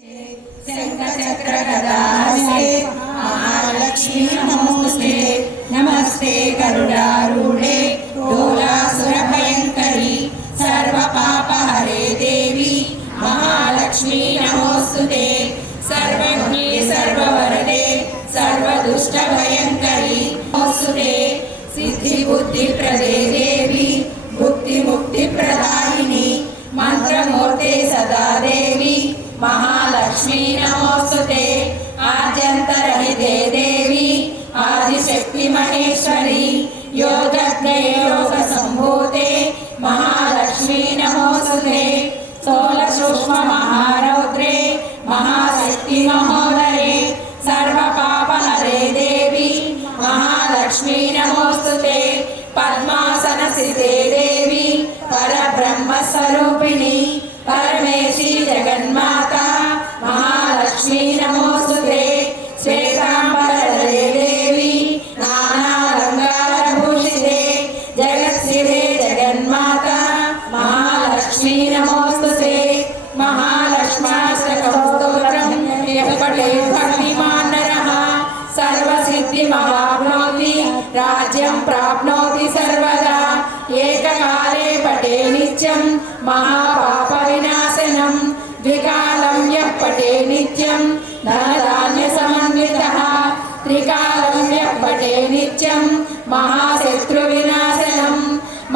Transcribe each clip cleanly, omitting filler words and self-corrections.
शङ्खचक्रगदाहस्ते महालक्ष्मी नमोऽस्ते। नमस्ते गरुडारूढे डोलासुरभयङ्करी सर्वपापहरे देवी महालक्ष्मी नमोऽस्तुते। सर्वज्ञे सर्ववरदे सर्वदुष्टभयङ्करी नमोऽस्तुते। सिद्धिबुद्धिप्रदे देवी भुक्तिमुक्तिप्रदायिनी मंत्रमूर्ते सदा देवी महालक्ष्मी नमोस्तुते। आद्यन्तरहिते देवी आदिशक्ति महेश्वरी योगज्ञे योगसम्भूते महालक्ष्मी नमोस्तुते। स्थूलसूक्ष्म महारौद्रे महाशक्ति महोदये सर्वपापहरे देवी महालक्ष्मी नमोस्तुते। पद्मासनस्थिते देवी परब्रह्मस्वरूपिणी परमेशी जगन्माता महालक्ष्मी नमोस्तुते। श्वेतांबरधरे देवी नानालंकारभूषिते जगत्स्थिते जगन्माता महालक्ष्मी नमोस्तुते। महालक्ष्म्याष्टकस्तोत्रं यः पठेत् भक्तिमान् नरः सर्वसिद्धिमवाप्नोति राज्यं प्राप्नोति सर्वदा। एककाले पठे नित्यं महापापविनाशनं द्विकालं यः पठे नित्यं धनधान्यसमन्वितः त्रिकालं यः पठे नित्यं महाशत्रुविनाशनं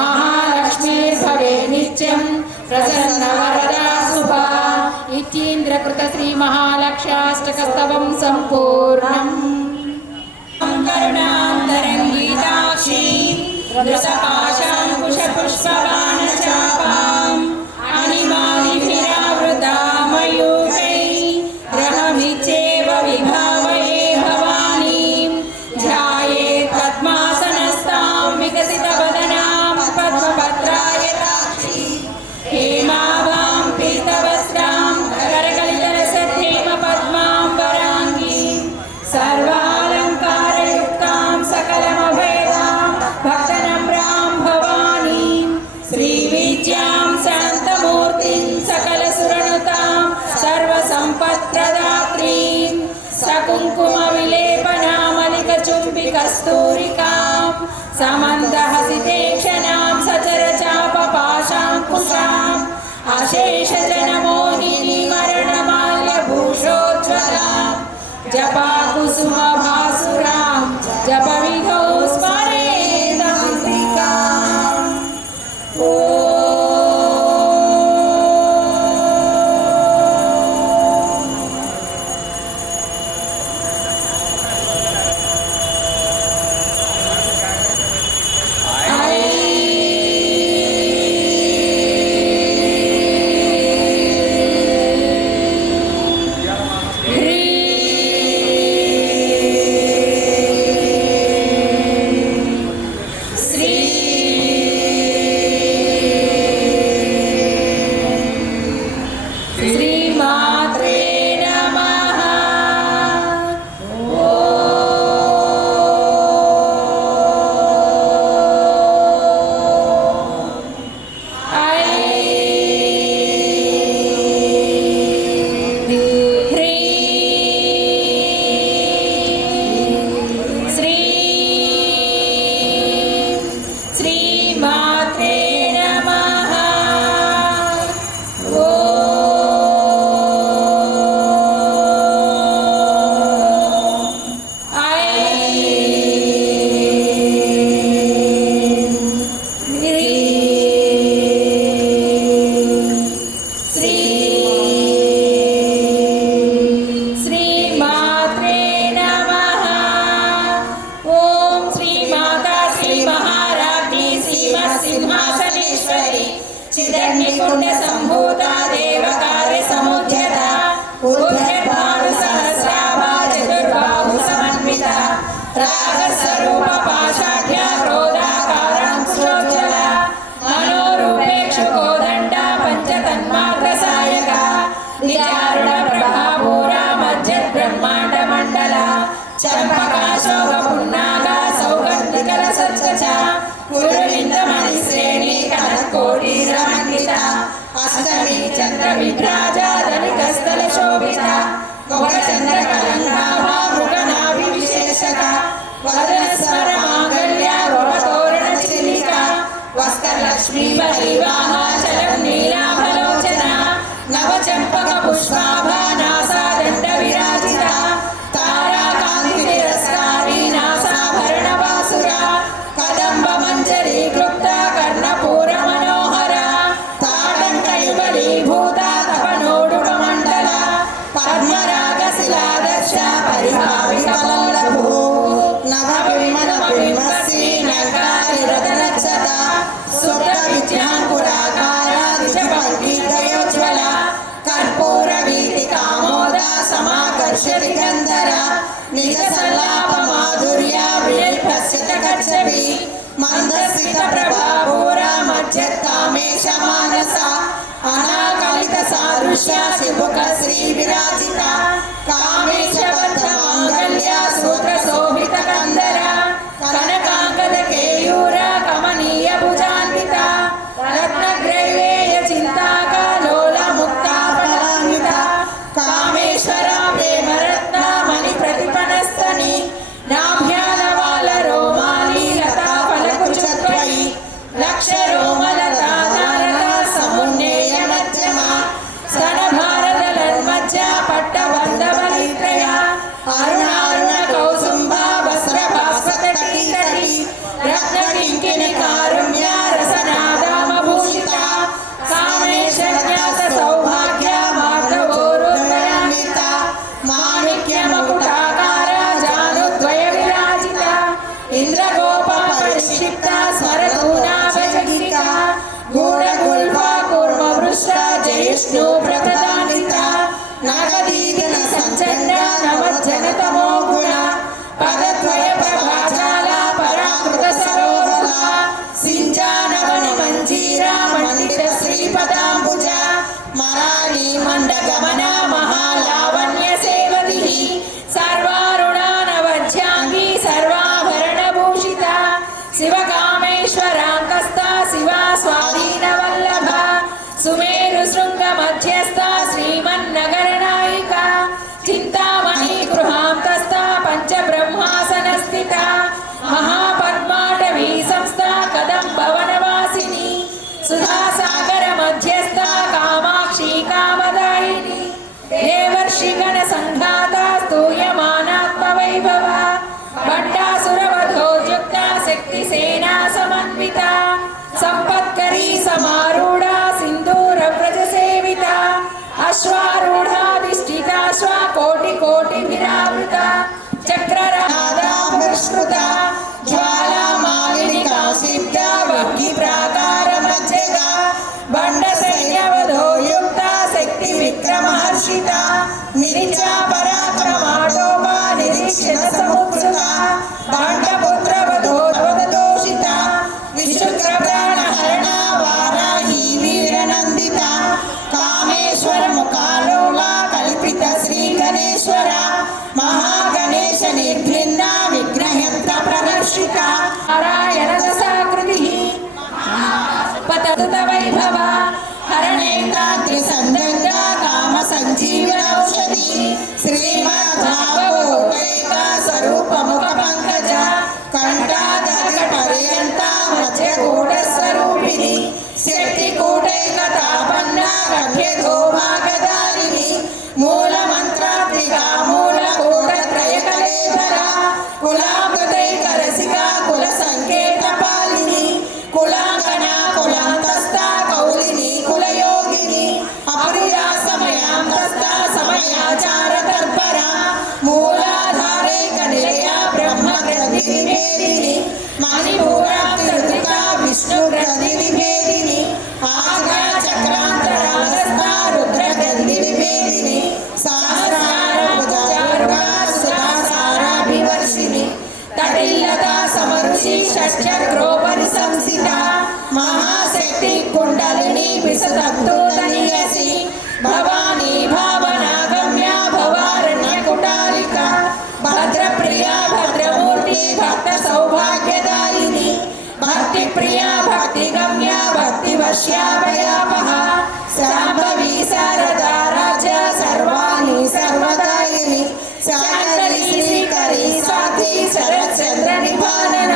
महालक्ष्मीर्भवे नित्यं प्रसन्नवरदा शुभा। इतीन्द्रकृत श्रीमहालक्ष्म्याष्टकस्तवं सम्पूर्णम्। करुणान्तरङ्गीताक्षी दृशपाशाङ्कुशपुष्पबाणचापाम् अणिमादिभिरावृता मयूखैः ग्रहमिच्छेव विभावये भवानीं ध्यायेत् पद्मासनस्तां विकसितवदनां पद्मपत्रायताक्षी हेमाभां पीतवस्त्रां करकलितरसहेम पद्मां वराङ्गीं सर्वालङ्कारयुक्तां सकलमभयदां भक्तनम्रां भवानीं श्रीविद्यां शान्तमूर्तिं सकलसुरनुतां सर्वसम्पत्प्रदात्रीं सकुङ्कुमविलेपनामलिकचुम्बिकस्तूरिकां समन्दहसितेक्षणां सचरचापपाशाङ्कुशाम् अशेषजनमोहिनी मरणमाल्यभूषोज्ज्वलां जपाकुसुमभासुरां जपविधौ स्मरेदम्बिकाम्। चिदग्निकुण्ड सम्भूता देवकार्यसमुद्यता ऊर्ध्वभानुसहस्राभा चतुर्बाहु समन्विता रागस्वरूपपाशाढ्या क्रोधाकाराङ्कुशोज्ज्वला मनोरूपेक्षुकोदण्डा पञ्चतन्मात्रसायका निचारुणप्रभापूरा मज्जद्ब्रह्माण्डमण्डला चम्पकाशोकपुन्नागा सौगन्धिकरसच्चा कुरुविन्दमणिश्रेणी कनकोटिरमण्डिता अष्टमी चन्द्रविभ्राजा धनिकस्थलशोभिता కైవాహాచలం నీలాభలోచన నవచంపక పుష్పాభ నాసాదండ విరాజిత తారాకాంతి తిరస్కారి నాసాభరణ బాసుర కదంబ మంజరీ క్లుప్త కర్ణపూర మనోహర తాటంకయుగలీభూత తపనోడుక మండల పద్మరాగ శిలాదర్శ పరిభావిక వల్లభూ నవవిమనవిమశ్రీ నగారిరదనచ్చత సుప్త విద్యాంకురాకార దిశపంకీకయోజ్వల కర్పూర వీతి కామోద సమాకర్షతి గంధర నిజ సల్లాప మాధుర్య విల్పస్యత కచ్చపి మందస్థిత ప్రభాపూర మధ్యత్ కామేశ మానస అనాకలిత సాదృశ్య శిబుక శ్రీ విరాజిత కామేశ బద్ధ మాంగళ్య సూత్ర శోభిత కందర కనకాంగద కేయూర కమనీయ భుజాన్విత రత్నగ్రైవేయ చింతాకలోల ముక్తా ఫలాన్విత కామేశ్వర ప్రేమరత్న మణి ప్రతిపనస్తని నాభ్యాలవాల రోమాలి లతా ఫలకుచత్వయి లక్ష రోమలతాధారత సమున్నేయ మధ్యమ స్తన భారత లన్మధ్య పట్టబంధవలిత్రయ అరుణారుణ కౌసుంభ వస్త్ర భాస్వత కీకటి రత్న కింకిణి కారుణ్య రసనాదామభూషిత కామేశన్యాస సౌభాగ్య మాధవోరుద్వయాన్విత మాణిక్య మకుటాకార జానుద్వయ విరాజిత ఇంద్రగోప పరిక్షిప్త స్మరతూనాభజగిత గూఢగుల్ఫా కూర్మ వృష్ట జయిష్ణు ప్రకటాన్విత నగదీదన సంచండ నవజ్జన తమో గుణ పదద్వయ ప్రభాజాల పరాకృత సరోవర సింజానవని మంజీర మండిత శ్రీపదాంబుజ మరాళీ మండగమన మహాలావణ్య సేవతి సర్వారుణానవధ్యాంగి సర్వాభరణ భూషిత శివకామేశ్వరాంకస్త శివా స్వాధీన వల్లభ సుమేరు శృంగ మధ్యస్థ శ్రీమన్నగర నాయిక చింతామణి గృహాంతస్థ పంచ బ్రహ్మాసన స్థిత మహాపద్మాటవీ సంస్థ కదంబ వనవాసిని సుధాసాగర మధ్యస్థ కామాక్షి కామదాయిని దేవర్షిగణ సంఘాత స్తూయమానాత్మ వైభవ భట్టాసురవధోయుక్త శక్తి సేనా సమన్విత సంపత్కరీ సమారూఢ సింధూర వ్రజ సేవిత అశ్వారూఢాధిష్ఠితాశ్వ కోటి కోటి విరావృత చక్రరాధాభృష్కృత జ్వాలా మాలిని కాశిప్త వగ్గి ప్రాకార మధ్యగ బండ సైన్యవధోయుక్త శక్తి విక్రమహర్షిత నిత్యా పరాక్రమాటోప నిరీక్షణ సముత్సుత భాండపుత్ర వధోషిత విశుక్ర ప్రాణ హరణ వారాహి వీరనందిత కామేశ్వర ముఖాలోల కల్పిత శ్రీ గణేశ్వర మహాగణేశ నిర్భిన్న విగ్రహంత ప్రదర్శిత నారాయణ దశాకృతి పతదుత వైభవ హరణేంద్రాద్రి సందంగ కామ సంజీవన ఔషధి శ్రీమద్భాగవతైక స్వరూప ముఖ పంకజ కంఠాదర్గ పర్యంత మధ్య కూట స్వరూపిణి శక్తి కూటైక తాపన్న రభ్యతో భాగదారిణి మూల మంత్రాత్మిక మూల కూట త్రయ కలేధర కులాకృతైక రసిక కుల సంకేత పాలిని కులాంగన కులాంతస్థ కౌలిని కులయోగిని అపర్యా సమయాంతస్థ సమయాచార తర్పర మూలాధారైక నిలయ బ్రహ్మ గ్రంథి నివేదిని మణిపూరాకృతిక విష్ణు గ్రంథి నివేదిని ఆజ్ఞా చక్రాంతరాగస్థ రుద్ర గ్రంథి నివేదిని సహస్రార భుజారుణ సుధాసారాభివర్షిని తటిల్లత సమరుషి షట్చక్రోపరి సంస్థిత మహాశక్తి కుండలిని విసతత్తుతనియసి భవానీ భావనాగమ్య భవారణ్య కుటారిక భద్రప్రియ భద్రమూర్తి భక్త సౌభాగ్యదాయిని భక్తి ప్రియ భక్తి గమ్య భక్తి వశ్యాభయాపహ శాంభవి శారదా రాజ సర్వాణి సర్వదాయిని శాంతరి శ్రీకరి సాధ్వి శరత్చంద్ర నిపాలన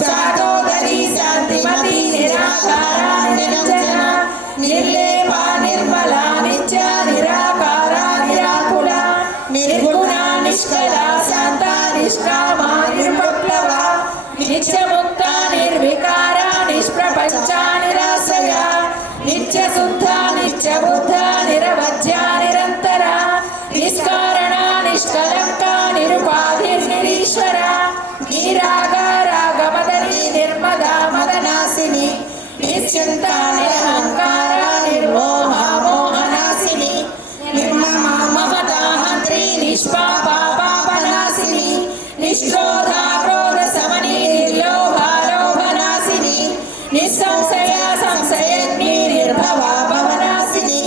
శాతోదరి శాంతిమతి నిరాకార ప్రపంచా నిరాశ్రయ నిత్యశుద్ధ నిత్యబుద్ధ నిరవధ్య నిరంతర నిష్కారణ నిష్కలంక నిరుపాధిర్నిరీశ్వర నిరాగ రాగమదని నిర్మదా మదనాశిని నిశ్చింత నిరహంకార నిర్మోహ మోహనాశిని నిర్మమా మమతాహంత్రి నిష్పాప పాపనాశిని నిష్క్రోధ క్రోధ సమని నిర్లోభ లోభనాశిని నిస్సంశయ సంశయజ్ఞి నిర్భవ భవనాశిని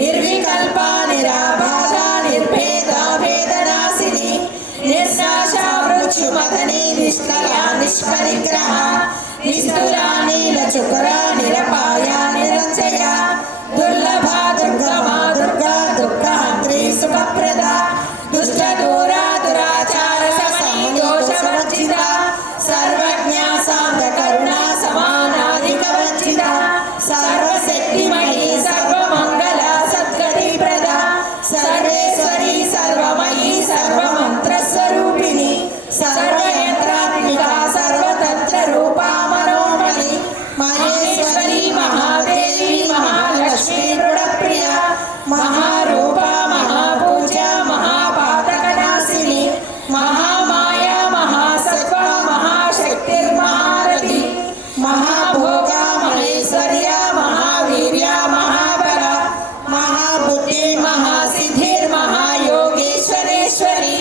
నిర్వికల్ప నిరాబాధ నిర్భేద భేదనాశిని నిర్నాశ మృత్యుమథని నిష్కల నిష్పరిగ్రహ నిస్తుల నీలచుకుర నిరపాయ నిరంజయ దుర్లభ దుర్గమా దుర్గా దుఃఖహంత్రి సుఖప్రద దుష్ట దూర దురాచార సమని దోషవర్జిత సర్వజ్ఞ శాంత కరుణ సమానాధిక వంచిత సర్వశక్తిమయీ సర్వమంగళ సద్గతి ప్రద సర్వేశ్వరి సర్వమయీ సర్వమంత్ర స్వరూపిణి సర్వయంత్రాత్మిక సర్వతంత్ర రూపా మనోమణి మహేశ్వరి మహాదేవి మహాలక్ష్మి దృఢప్రియ మహారూప మహాపూజ మహాపాతకనాశిని మహామాయ మహాసత్వ మహాశక్తిర్మహారథి మహాభోగ మహేశ్వర్య మహావీర్య మహాబల మహాబుద్ధి మహాసిద్ధిర్మహాయోగేశ్వరేశ్వరి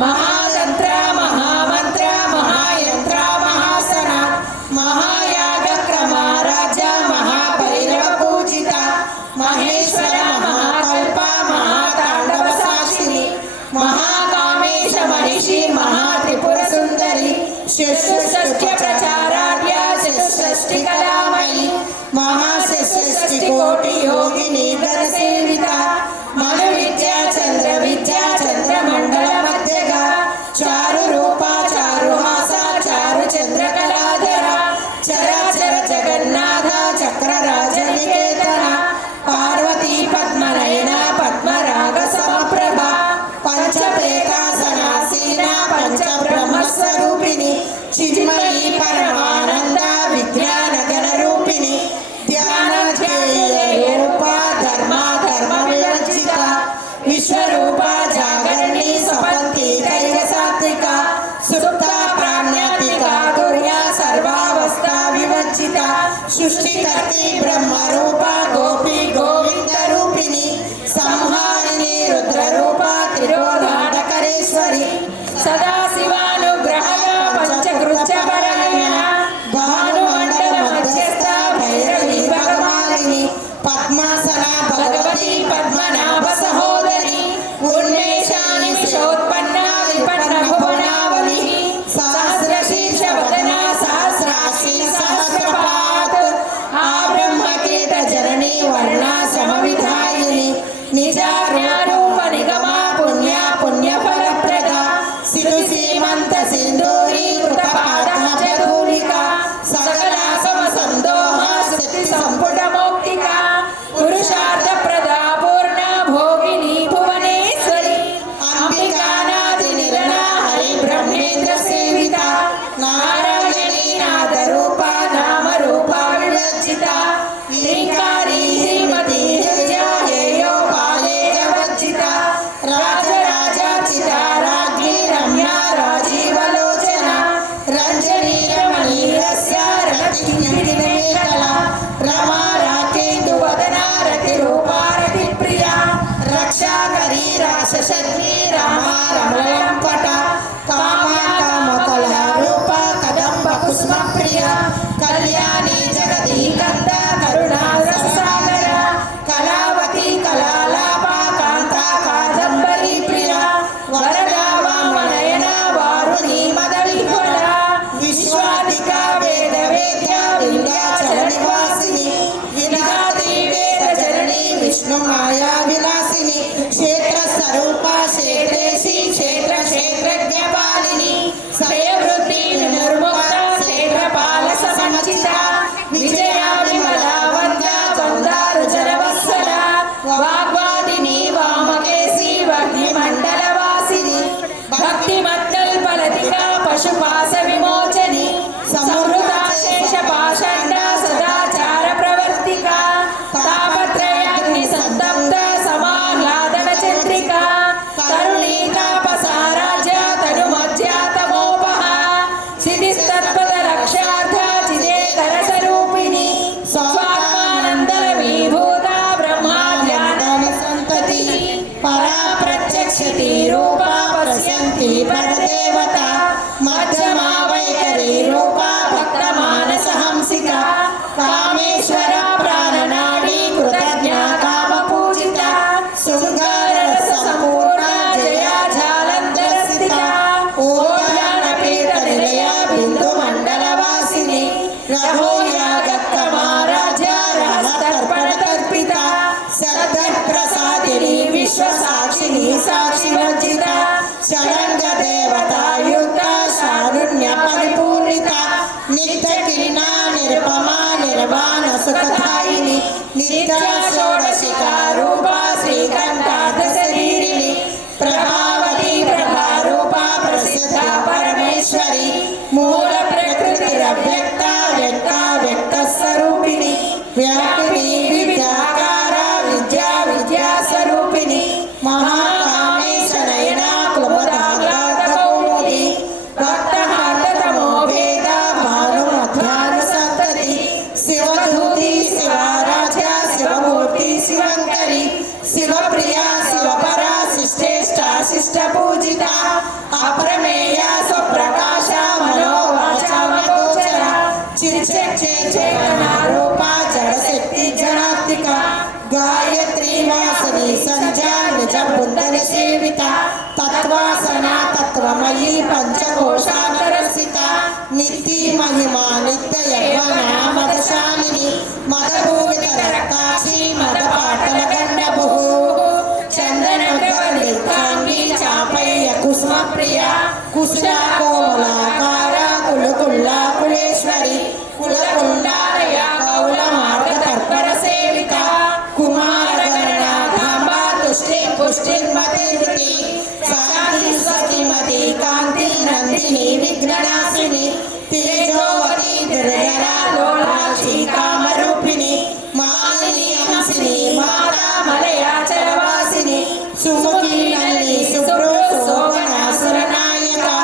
మహాతంత్ర మహామంత్ర మహాయంత్ర మహాసన మహాయాగ క్రమరాజ మహాభైరవ పూజిత మహేశ్వర మహాకల్ప మహాతాండవ సాక్షిని మహాకామేశ మహిషి మహాత్రిపుర సుందరి చతుషష్ట్య ప్రచారాఢ్య చతుషష్టి కళామయి మహాషష్టి కోటి యోగిని గణ సేవిత మను విద్య చంద్ర విద్య చంద్రమండల మధ్యగా చారు రూప చారుహాస చారు చంద్రకళాధర చరాచర జగన్నాథ చక్రరాజ నికేతన పార్వతీ పద్మనయన పద్మరాగ సమప్రభ పంచప్రేతాసనాసీన పంచబ్రహ్మస్వరూపిణి చిన్మయీ పరమానంద విజ్ఞాన గణ రూపిణి ధ్యాన రూప ధర్మ ధర్మ వివర్జిత విశ్వరూప జాగరణి స్వపంతి దైవ సాత్విక సుప్త ప్రాజ్ఞాతిక దుర్య సర్వావస్థ వివర్జిత సృష్టికర్తి బ్రహ్మరూప గోపి గోవింద రూపిణి సంహారిణి రుద్రరూప తిరోధాటకరేశ్వరి సదాశివానుగ్రహయ పంచకృత్యపరాయణ భానుమండల మధ్యస్థ భైరవి భగవాలిని పద్మాసన భగవతి పద్మనాభ సహోదరి ఉన్మేషాని విషోత్పన్న విపన్న భువనావళి సహస్రశీర్ష వదన సహస్రాశి సహస్రపాత్ ఆ బ్రహ్మకీట జనని వర్ణ रघोयागत्तमाराध्या रहस्तर्पणतर्पिता सद्गत्प्रसादिनी विश्वसाक्षिणी साक्षिवर्जिता शरङ्गदेवतायुक्ता शारुण्यपरिपूर्णिता नित्यकिरणा निरुपमा निर्वाण सुखदायिनी नित्या षोडशिका रूपा श्रीकण्ठार्धशरीरिणी प्रभावती प्रभारूपा प्रसिद्धा परमेश्वरी मूल प्रकृतिरव्यक्ता व्यक्ता व्यक्तस्वरूपिणी व्यापिनी विद्याकारा विद्या विद्यास्वरूपिणी महाकामेशनयना क्लुमदाग्लादकौमुदी भक्तहार्दतमो वेद भानुमध्यानुसन्तति शिवदूती शिवाराध्या शिवमूर्ति शिवङ्करी शिवप्रिया शिवपरा शिष्टेष्टा शिष्टपूजिता अप्रमेया स्वप्रकाशा मनोवाचामगोचरा चिरचेतनारूपा जडशक्ति जनात्मिका गायत्री वासनी संजा निज बुंदन सेविता तत्वासना तत्वमयी पंचकोशाकरसिता नित्य महिमा नित्य यौवना मदशालिनी मदभूमित रक्ताक्षी मदपाटल गंडबहु चंदनगलितांगी चापय्य कुसुम प्रिया कुशला कोमलाकारा कुलकुल्ला कुलेश्वरी कुलकुंडालया कौल मार्ग तत्पर सेविका कुमारगणनाथांबा तुष्टि पुष्टिर्मतिर्वती शांति सतीमती कांति नंदिनी विघ्ननाशिनी तेजोवती दुर्धरा लोलाक्षी कामरूपिणी मालिनी हंसिनी माता मलयाचलवासिनी सुमुखी नलिनी सुब्रो शोभना सुरनायका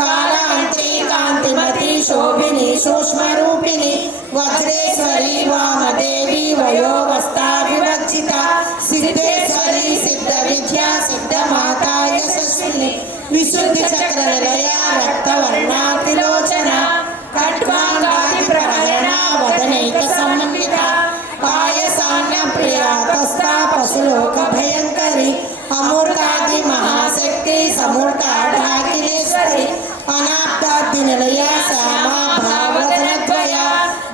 कालांत्री कांतिमती शोभिनी सूक्ष्मरूपिणी वज्रेश्वरी वामदेवी वयोवस्था विवर्जिता सिद्धेश्वरी सिद्धविद्या सिद्धमाता यशस्विनी विशुद्धि चक्र निलया रक्तवर्णा त्रिलोचना खड्गांगादि प्रहरणा वदनैक समन्विता पायसान्न प्रिया तस्ता पशुलोक भयंकरी अमूर्तादि महाशक्ति समूर्ता ढाकिनेश्वरी अनाप्तादि निलया श्यामा भावदनद्वया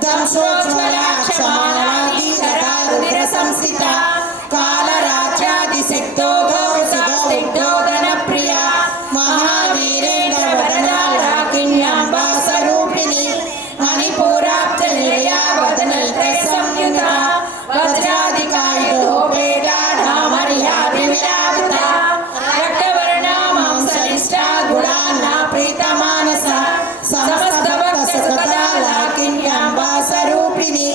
दंशोज्वला क्षमालादि रथा रुद्र संसिता कालराज्यादि सिद्धोगो सुगस्तिग्धोदन प्रिया महावीरेन्द्र वदना लाकिन्याम्बा स्वरूपिणी मणिपुराब्ज निलया वदनैक संयुता वज्राधिकायुधो वेदा धामर्या विविरावता रक्तवर्णा मांसलिष्टा गुणान्ना प्रीतमानसा समस्त भक्त सुखदा लाकिन्याम्बा स्वरूपिणी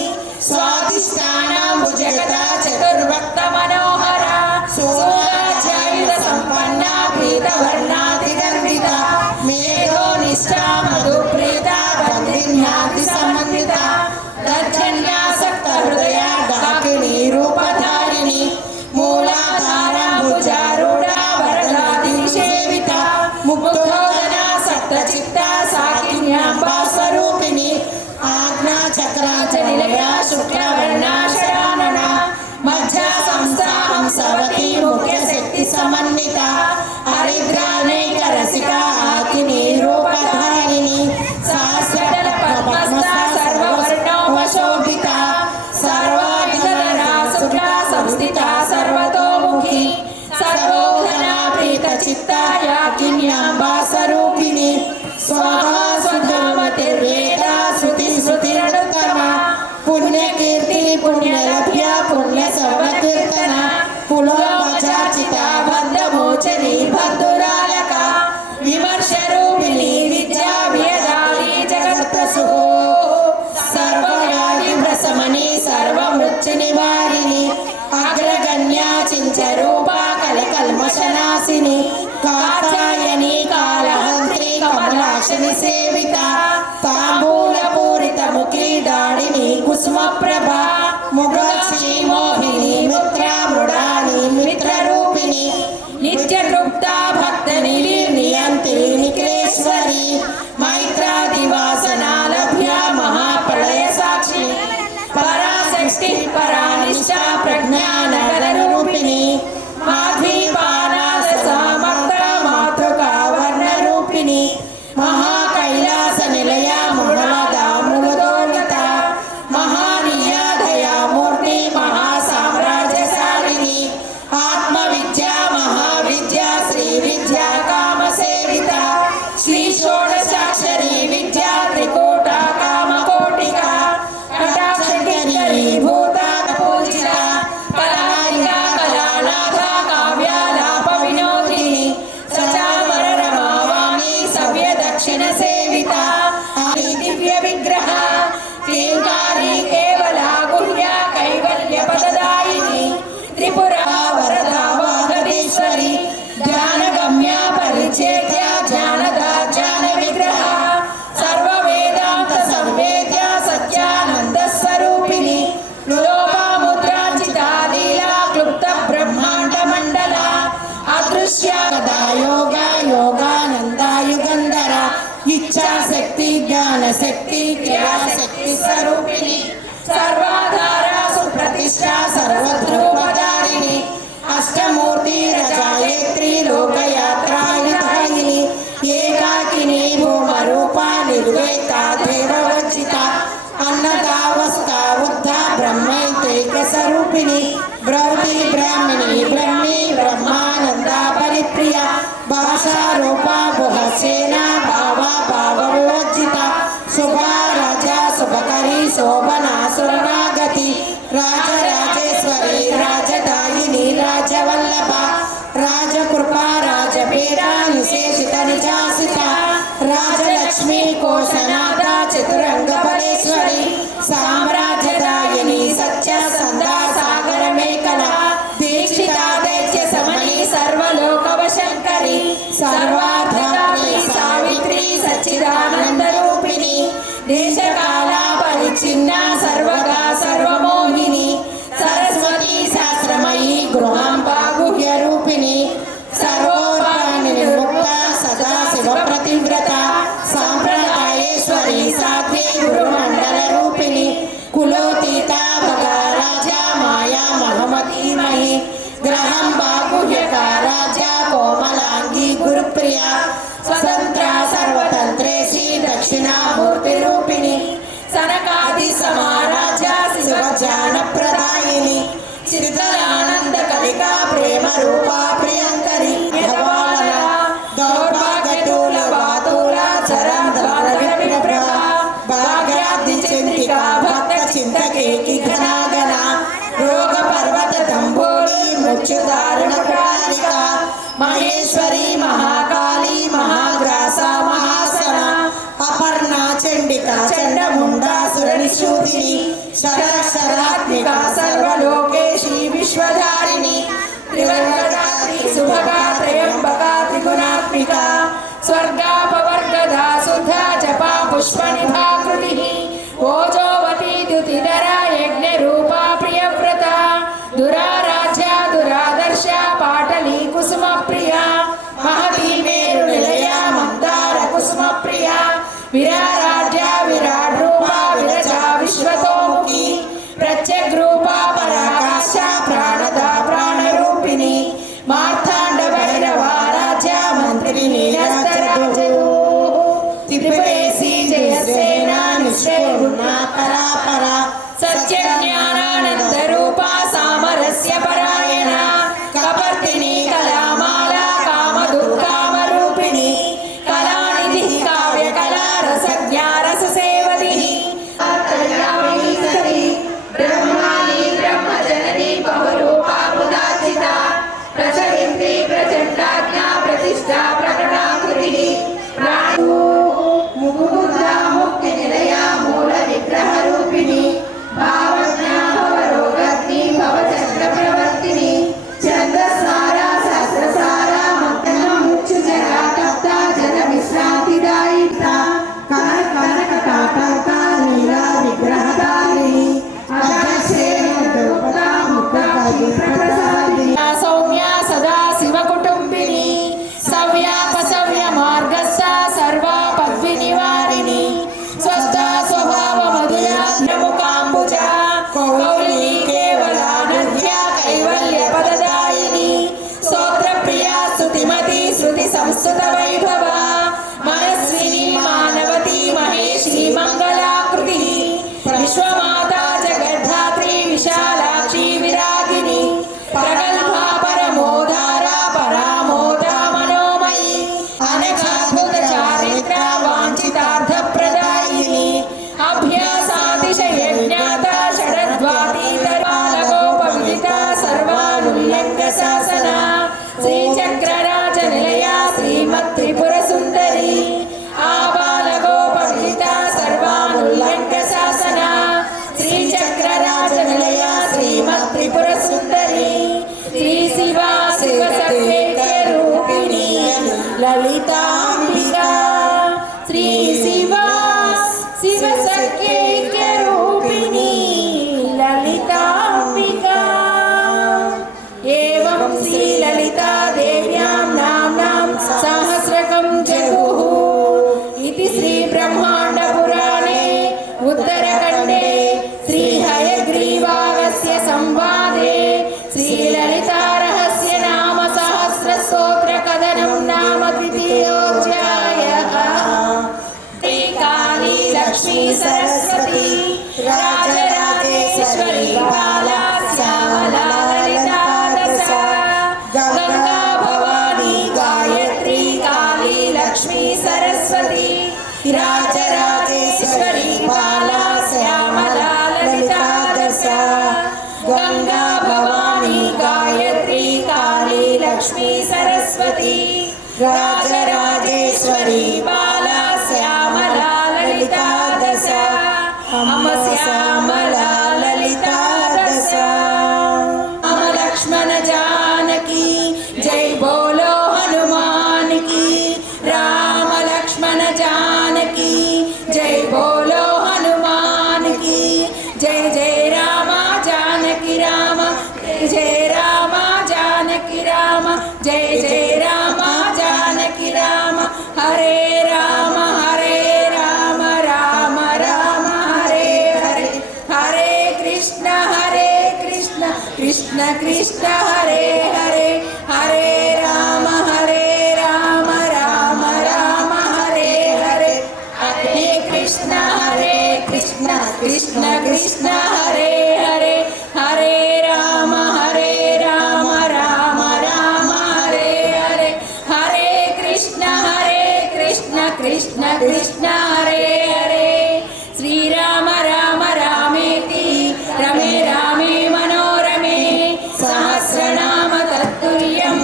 स्वादिष्टानां भुजगता चतुर्भक्त मनोहरा सोनाचायुध संपन्ना पीतवर्णादिगन्धिता मेघोनिष्ठा मधुप्रीता बन्धिन्यादि समन्विता दर्शन्यासक्त हृदया डाकिनी रूपधारिणी मूलाधारा भुजारूढ़ा वरदादि सेविता मुक्तोदना सप्तचित्ता साकिन्याम्बा स्वरूपिणी आज्ञा चक्राच निलया शुक्रवर्णा शरानना मज्जा संस्था हंसवती मुख्य शक्ति समन्विता हरिद्रानैक रसिका आकिनी रूपधारिणी शाश्वत पद्मस्था सर्ववर्णोपशोभिता सर्वाधिधरा शुक्ला संस्थिता सर्वतोमुखी सर्वोधना प्रीतचित्ता याकिन्याम्बा स्वरूपिणी स्वाहा सुधामतिर्वेदा श्रुति श्रुतिरनुत्तमा पुण्यकीर्ति पुण्यलभ्या पुण्य सर्वकीर्तना पुलोमजाचिता बद्धमोचनी बद्धुरालका विमर्शरूपिणी विद्या व्यदाली जगत्प्रसुः सर्वव्याधि प्रशमनी सर्वमृत्यु निवारिणी अग्रगण्या चिंचरूपा कलकल्मषनाशिनी कात्यायनी कालहंत्री कमलाक्षिणी सेविता तांबूलपूरित मुखी दाडिनी कुसुम प्रभा मुगाक्षी मोहिनी मित्रा मृडानी मित्ररूपिणी नित्यतृप्ता भक्त नियंत्री निकलेश्वरी मैत्रादिवासना लभ्या महाप्रलय साक्षी पराशक्ति परानिष्ठा प्रज्ञानगररूपिणी माध्वीपानाद समक्ता मातृका वर्णरूपिणी महाकैलास निलया मृगदा मृगदोलिता स्वरूपिणी सर्वाधारा सुप्रतिष्ठा सर्वध्रुवधारिणी अष्टमूर्ति रजायत्री लोकयात्रायुधायिनी एकाकिनी भूमरूपा निर्वेता देववज्जिता अन्नदावस्था बुद्धा ब्रह्मैकैकस्वरूपिणी ब्रौति ब्राह्मणी ब्रह्मी ब्रह्मानंदा परिप्रिया भाषा रूपा बुहसेना भावा भावविवर्जिता शुभा राजा शुभकरी शोभना सुरनागति राजराजेश्वरी राजदायिनी राजवल्लभा राजकृपा राजपीठा निशेषित निजासिता राजलक्ष्मी कोशनाथा चतुरंगफलेश्वरी साम्राज्यदायिनी सच्च संधा सागर मेखला दीक्षिता दैत्य समनी सर्वलोकवशंकरी सर्वार्थदात्री सावित्री सच्चिदानंद रूपिणी देशकाला परिचिन्ना सर्वगा सर्वमोहिनी सरस्वती शास्त्रमयी गृहांबा गुह्य रूपिणी सर्वोपानिर्मुक्ता सदा शिव प्रतिव्रता सांप्रदायेश्वरी साध्वी गुरुमंडल रूपिणी कुलोतीता भगा राजा माया महमती मही ग्रहंबा गुह्यका राजा कोमलांगी गुरुप्रिया स्वतंत्रा सर्वतंत्रेशी दक्षिणामूर्ति रूपिणी सनकादि समाराजा शिवज्ञान प्रदायिनी चिरतरानंद कलिका प्रेम रूपा प्रियंकरी भवालना दौर्भाग्यतूल वातूल चरंधर विप्रभा भाग्यादि चिंतिका भक्त चिंतके की घनागना रोग पर्वत तंबोली मृत्युदारुण प्रकारिका महेश्वरी महाकाली महाग्रासा महासना अपर्णा चंडिका चंडमुंडा सुरनिशूदिनी शरात्मिका सर्वलोकेशी विश्वधारिणी त्रिवर्गदात्री सुभगा त्रयंबका त्रिगुणात्मिका स्वर्गापवर्गदा सुधा जपा पुष्पनिभा कृतिः ओजोवती द्युतिधरा यज्ञरूपा प्रियव्रता दुराराध्या दुरादर्शा पाटली कुसुमप्रिया महती मेरुनिलया मंदार कुसुमप्रिया विराराध्या विराट रूपा विरजा विश्वतोमुखी प्रत्यग् रूपा पराकाशा प्राणदा प्राणरूपिणी मार्तांड भैरवा राजा मंत्रिणी त्रिपुरेशी जयसेना निष्ठुर्णा परापरा सत्य ज्ञानानंद रूपा सामरस्य परायणा कपर्दिनी कलामाला कामदुर्काम रूपिणी कलानिधि काव्य कला रसज्ञा रससेवदिनी कल्याणी सती ब्रह्माणी ब्रह्मजननी बहुरूपा बुधाचिता प्रचलित्री प्रचंडाज्ञा प्रतिष्ठा प्रकटाकृतिः मुकुदा मुक्ति निलया मूल विग्रह रूपिणी भावज्ञा भवरोगग्नि भवचंद्र प्रवर्तिनी छंदसारा शास्त्रसारा मंत्रणा मुच्चु जरा तप्ता जन विश्रांतिदायिता कनक काटका नीला विग्रहधारिणी अधक्षेण दुर्गा मुक्तादि प्रसादिनी सौम्या सदा शिव कुटुंबिनी सव्यापसव्य मार्गस्था सर्वा पद्विनिवारिणी स्वस्था स्वभाव मधुरा मुकाम्बुजा कौलिनी केवला नृत्या कैवल्य पददायिनी स्तोत्र प्रिया स्तुतिमती श्रुति संस्कृत वैभवा मनस्विनी मानवती महेशी मंगलाकृतिः विश्वमाता जगद्धात्री विशालाक्षी विरागिनी प्रगल्भा परमोधारा परामोदा मनोमयी अनघाद्भुत चारित्रा वाञ्छितार्थ प्रदायिनी अभ्यासातिशयज्ञाता षडद्वातीतरालगोपविदिता सर्वानुल्लङ्घ शासना श्रीचक्रराज निलया श्रीमत्त्रिपुरसुन्दरी आबालगोपविदिता सर्वानुल्लङ्घ शासना श्रीचक्रराज निलया श्रीमत्त्रिपुरसुन्दरी श्री शिवा शिवसर्वैक्यरूपिणी ललिताम्बिका श्री शिवा शिवसर्वैक्यरूपिणी ललिताम्बिका एवं श्री ललिता देव्यां नाम्नां सहस्रकं जगुः इति श्री ब्रह्माण्ड पुराणे उत्तरखण्डे కృష్ణ కృష్ణ హరే హరే హరే రామ రామ రామ హరే హరే హరే కృష్ణ కృష్ణ కృష్ణ హరే హరే హరే రామ రామ రామ హరే హరే హరే కృష్ణ కృష్ణ కృష్ణ హరే హరే శ్రీరామ రామ రామేతి రమే రామే మనోరమే సహస్రనామ తత్తుల్యం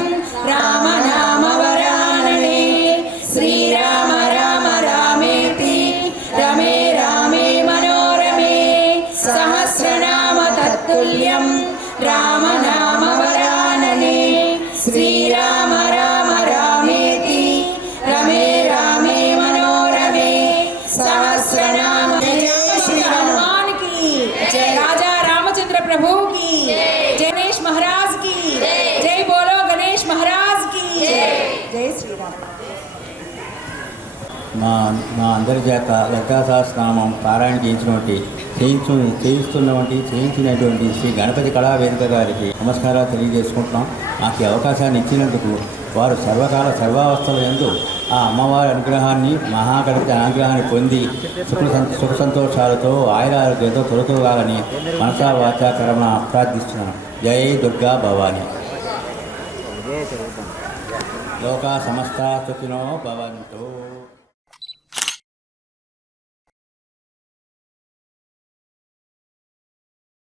రామ నామ వరాననే శ్రీరామ రామ రామేతి రమే రామే మనోరమే సహస్రనామ తత్తుల్యం రామ నామ వరాననే శ్రీరామ రామ రామేతి రమే రామే మనోరమే సహస్రనామ हनुमान की जय राजा रामचंद्र प्रभु की जय गणेश महाराज की जय बोलो गणेश महाराज की जय श्री राम మా అందరి చేత లలితా సహస్రనామం పారాయణ చేయించినటువంటి శ్రీ గణపతి కళావేదిక గారికి నమస్కారాలు తెలియజేసుకుంటున్నాం. మాకు ఈ అవకాశాన్ని ఇచ్చినందుకు వారు సర్వకాల సర్వావస్థల యందు ఆ అమ్మవారి అనుగ్రహాన్ని మహాగణపతి అనుగ్రహాన్ని పొంది సుఖ సంతోషాలతో ఆయురారోగ్యంతో తొలతొలగాలని మనసా వాచా కర్మణ ప్రార్థిస్తున్నాను. జై దుర్గా భవాని. లోకా సమస్త సుఖినో భవంతు.